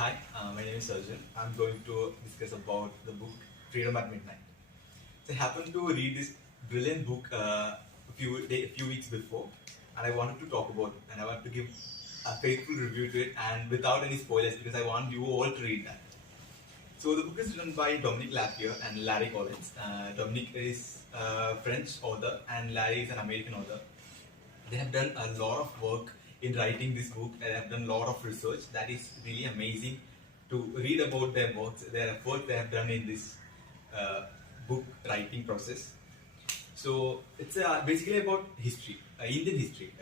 Hi, my name is Arjun. I'm going to discuss about the book Freedom at Midnight. So I happened to read this brilliant book a few weeks before, and I wanted to talk about it, and I want to give a faithful review to it, and without any spoilers, because I want you all to read that. So the book is written by Dominique Lapierre and Larry Collins. Dominique is a French author, and Larry is an American author. They have done a lot of work in writing this book. They have done a lot of research. That is really amazing to read about their works, their effort they have done in this book writing process. So it's basically about history, Indian history,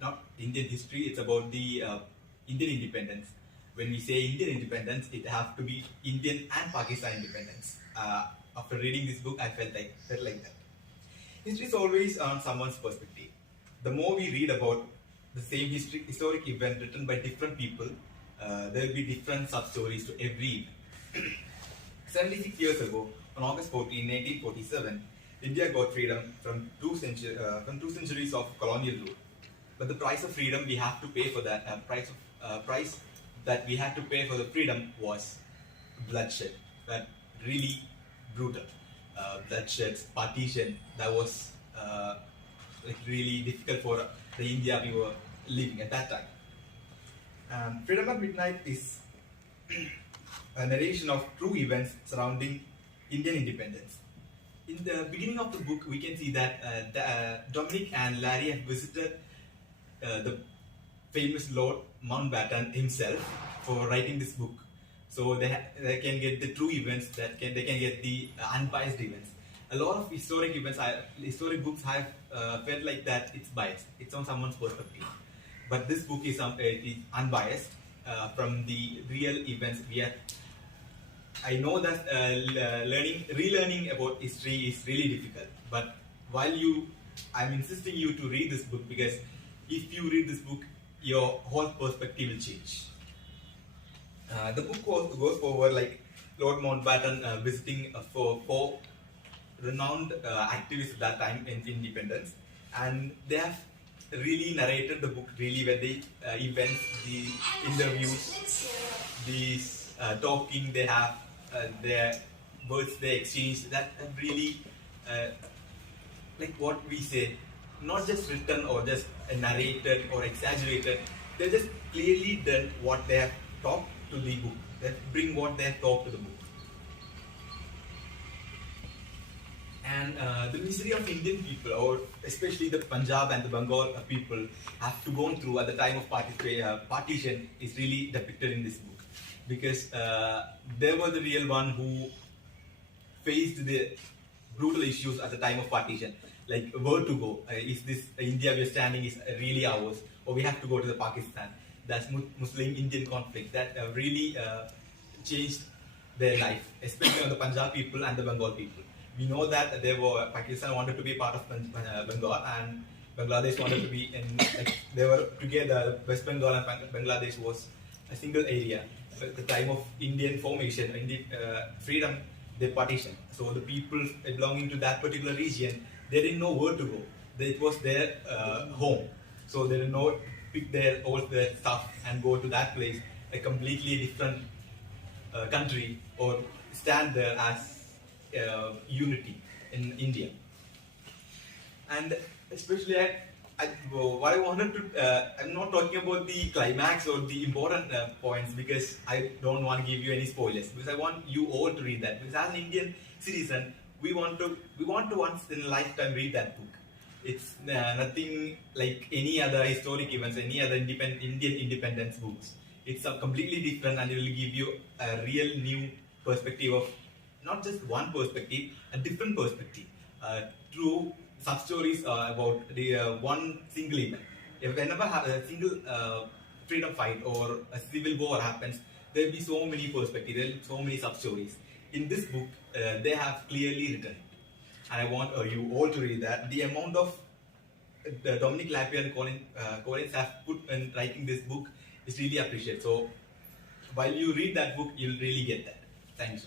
not Indian history. It's about the Indian independence. When we say Indian independence, it has to be Indian and Pakistan independence. After reading this book, I felt like that. History is always on someone's perspective. The more we read about the same historic event written by different people, there will be different sub-stories to every event. 76 years ago, on August 14, 1947, India got freedom from two centuries of colonial rule. But the price of freedom we have to pay for that, price that we had to pay for the freedom was bloodshed. That really brutal. Bloodshed, partition, that was really difficult for the India we were living at that time. Freedom at Midnight is a narration of true events surrounding Indian independence. In the beginning of the book, we can see that Dominique and Larry have visited the famous Lord Mountbatten himself for writing this book. So they can get the true events, they can get the unbiased events. A lot of historic books have felt like that it's biased. It's on someone's perspective. But this book is unbiased from the real events. I know that relearning about history is really difficult. But I'm insisting you to read this book, because if you read this book, your whole perspective will change. The book goes forward like Lord Mountbatten visiting four renowned activists at that time in independence, and they have really narrated the book really well. The events, the interviews, these talking they have, their words they exchange, that have really like what we say, not just written or just narrated or exaggerated. They just clearly done what they have talked to the book. They bring what they have talked to the book. And the misery of Indian people, or especially the Punjab and the Bengal people, have to go through at the time of partition is really depicted in this book, because they were the real one who faced the brutal issues at the time of partition, like where to go. Is this India we are standing is really ours, or we have to go to the Pakistan? That's Muslim-Indian conflict that really changed their life, especially on the Punjab people and the Bengal people. We know that Pakistan wanted to be part of Bengal, and Bangladesh wanted to be they were together. West Bengal and Bangladesh was a single area. At the time of Indian formation, freedom, they partitioned. So the people belonging to that particular region, they didn't know where to go. It was their home. So they didn't know, pick all their stuff and go to that place, a completely different country, or stand there as unity in India. And especially what I wanted to, I'm not talking about the climax or the important points, because I don't want to give you any spoilers, because I want you all to read that, because as an Indian citizen, we want to once in a lifetime read that book. It's nothing like any other historic events, any other Indian independence books. It's completely different, and it will give you a real new perspective of not just one perspective, a different perspective. True sub-stories about the one single event. Whenever a single freedom fight or a civil war happens, there will be so many perspectives, there will be so many sub-stories. In this book, they have clearly written. And I want you all to read that. The amount of Dominique Lapierre and Collins have put in writing this book is really appreciated. So while you read that book, you'll really get that. Thanks.